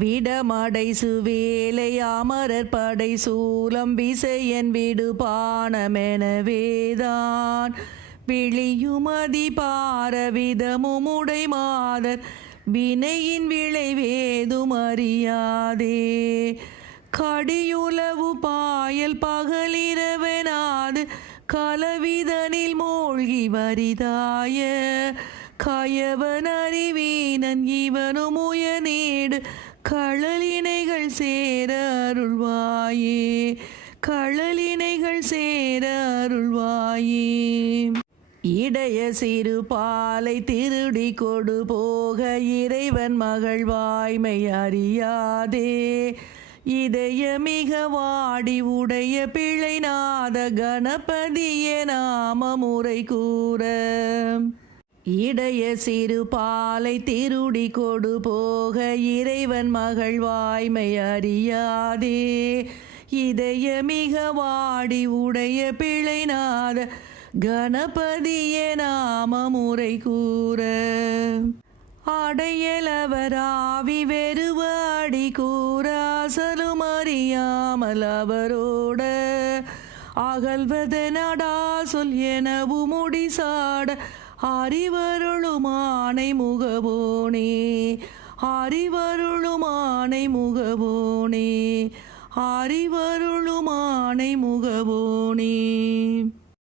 விடமடை சுவேலை அமரர் படை சூலம் விசையன் வீடு பானமெனவேதான் விழியுமதி பாரவிதமுமுடை மாதர் வினையின் விளைவேதும் அறியாதே கடியுளவு பாயல் பகலிரவனாது கலவிதனில் மூழ்கி வரிதாய. கயவன் அறிவீனன் இவனும் உயநீடு களலினைகள் சேர அருள்வாயே. களலினைகள் சேர அருள்வாயே. இடைய சிறு பாலை திருடி கொடு போக இறைவன் மகள் வாய்மை அறியாதே. இதய மிக வாடி உடைய பிழைநாத கணபதிய நாம முறை கூற. இடைய சிறு பாலை திருடி கொடு போக இறைவன் மகள் வாய்மை அறியாதே. இதய மிக வாடி உடைய பிழைநாத கணபதிய நாம முறை கூற. அடையலவராவி வெறுவாடி கூற அசலும் அறியாமல் அவரோட அகல்வதனடா சொல் எனவும் முடிசாட அறிவருளுமானை முகபோனே அறிவருளுமானை முகபோனே அறிவருளுமானை முகபோனே.